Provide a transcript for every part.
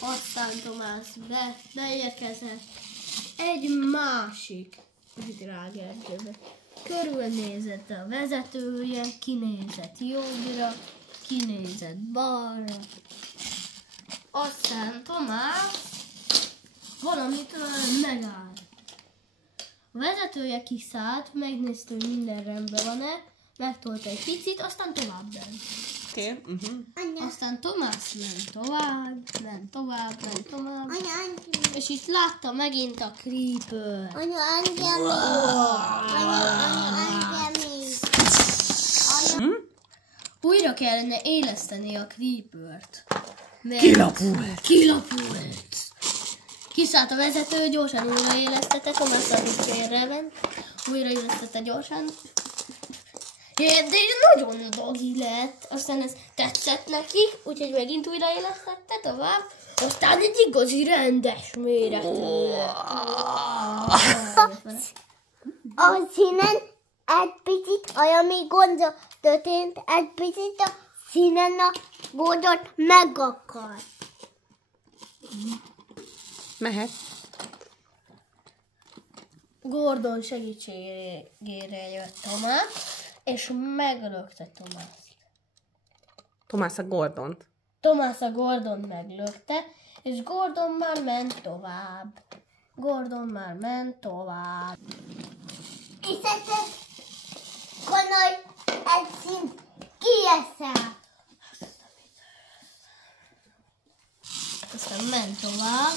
Aztán Tomás beérkezett egy másik virágerdőbe. Körülnézett a vezetője, kinézett jobbra, kinézett balra. Aztán Tomás valamitől megállt. A vezetője kiszállt, megnézte, hogy minden rendben van-e, megtolta egy picit, aztán tovább ment. Oké. Aztán Tomás ment tovább. És itt látta megint a Creeper. Újra kellene éleszteni a Creepert. Kilapult. Kiszállt a vezető, gyorsan újraélesztette, Tomás a félre ment. Újraélesztette gyorsan. De nagyon dogi lett. Aztán ez tetszett neki, úgyhogy megint újraélesztette tovább. Aztán egy igazi rendes méretű lett. A színen egy picit, ami gondja történt, egy picit a színen a Gordon megakar. Mehet. Gordon segítségére jött Tomás, és meglökte Tomást. Tomás a Gordont. Tomás a Gordon meglökte, és Gordon már ment tovább. És ez konoly egy szín kieszel. Aztán ment tovább,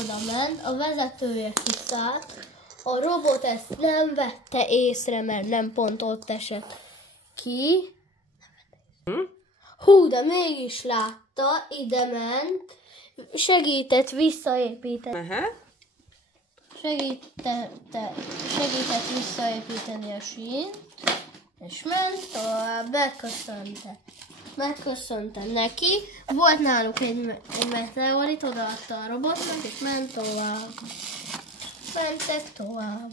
oda ment, a vezetője kiszállt, a robot ezt nem vette észre, mert nem pont ott esett ki. Hú, de mégis látta, ide ment, segített visszaépíteni. Segített visszaépíteni a sínt, és ment tovább, megköszönte neki. Volt náluk egy meteorit, odaadta a robotnak, és ment tovább. Mentek tovább.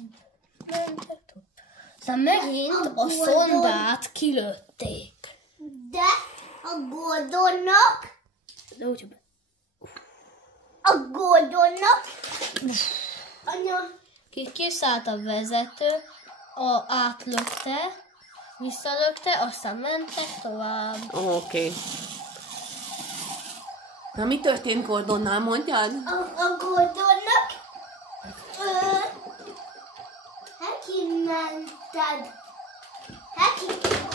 Aztán megint a szondát kilőtték. De a Gordonnak, anya, Kiszállt a vezető, átlökte, visszalökte, aztán mentek tovább. Oké. Na, mi történt Gordonnal, mondjad? a Gordonnak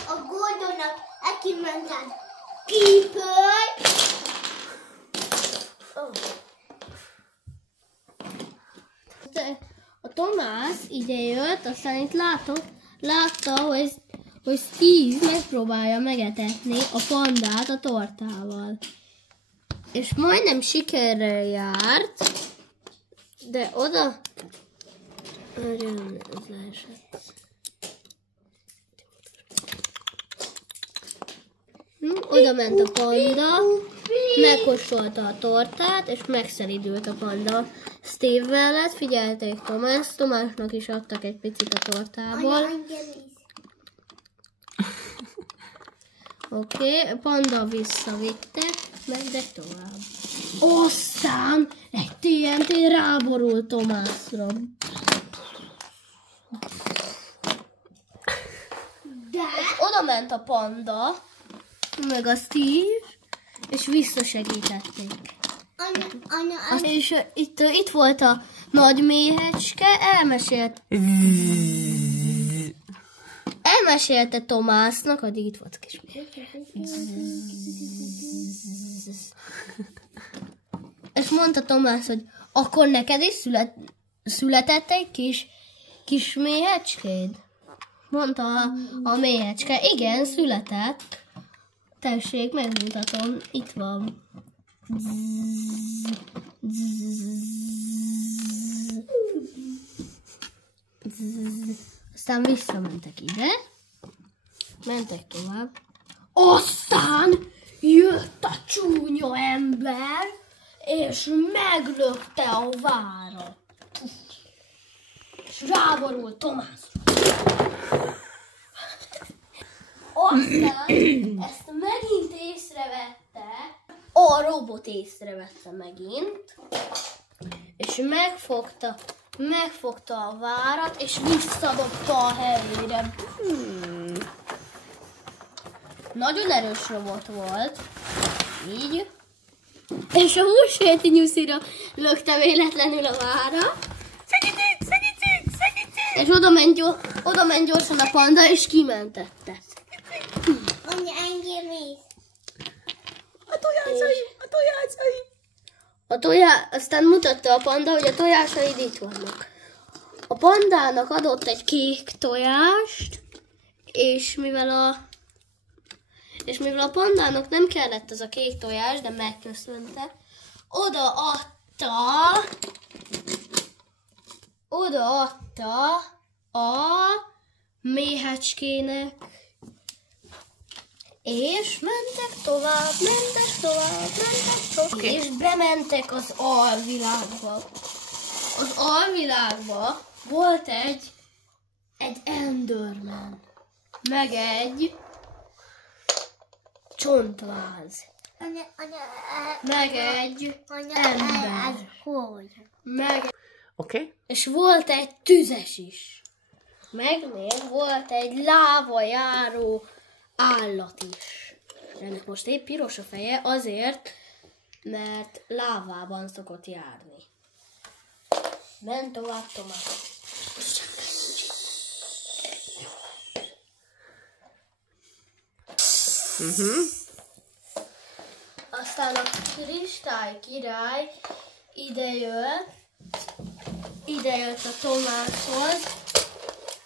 a Gordonnak mented Creeper. A Tomás ide jött, aztán itt látta, hogy Steve megpróbálja megetetni a pandát a tortával. És majdnem sikerrel járt, de oda... Oda ment a panda, megkóstolta a tortát, és megszelidült a panda. Steve mellett figyelték Tomásnak is adtak egy picit a tortából. Oké, panda visszavitte, mentek tovább. Aztán egy TNT ráborult Tomásra. És oda ment a panda, meg a Steve, és visszasegítették. És itt volt a nagy méhecske, elmesélte Tomásnak, addig itt volt a kis méhecske. És mondta Tomás, hogy akkor neked is született egy kis méhecskéd? Mondta a méhecske, igen, született. Tessék, megmutatom, itt van. Aztán visszamentek ide. Mentek tovább. Aztán jött a csúnya ember, és meglökte a várat. És ráborult Tomászra. Aztán ezt megint észrevette, a robot észrevette megint, és megfogta a várat, és visszadobta a helyére. Nagyon erős robot volt. Így. És a Húsvéti Nyuszira lökte véletlenül a vára. És oda ment gyorsan a panda, és kimentette. Anya, engem is. A tojásai. Aztán mutatta a panda, hogy a tojásaid itt vannak. A pandának adott egy kék tojást, és mivel a pandának nem kellett az a kék tojás, de megköszönte, odaadta a méhecskének. És mentek tovább, Okay. és bementek az alvilágba. Az alvilágba volt egy Enderman, meg egy csontváz, Anya, meg egy ember, ez hogy? Oké. és volt egy tüzes is. Meg még volt egy láva járó állat is. Ennek most épp piros a feje azért, mert lávában szokott járni. Ment tovább Tomás. Aztán a Kristály király idejött a Tomáshoz,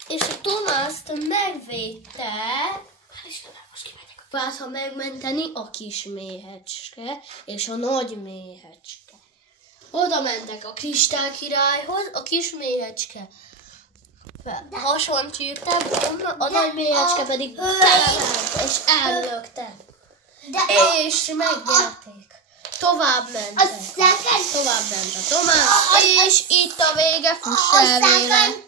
és a Tomást megvédte, próbálta megmenteni a kis méhecske és a nagy méhecske. Oda mentek a Kristály királyhoz, a kis méhecske hasoncsírta, a nagy méhecske pedig felemelt és ellökte. És megnyerték. Tovább ment a Tomás, és itt a vége, fuss el véle.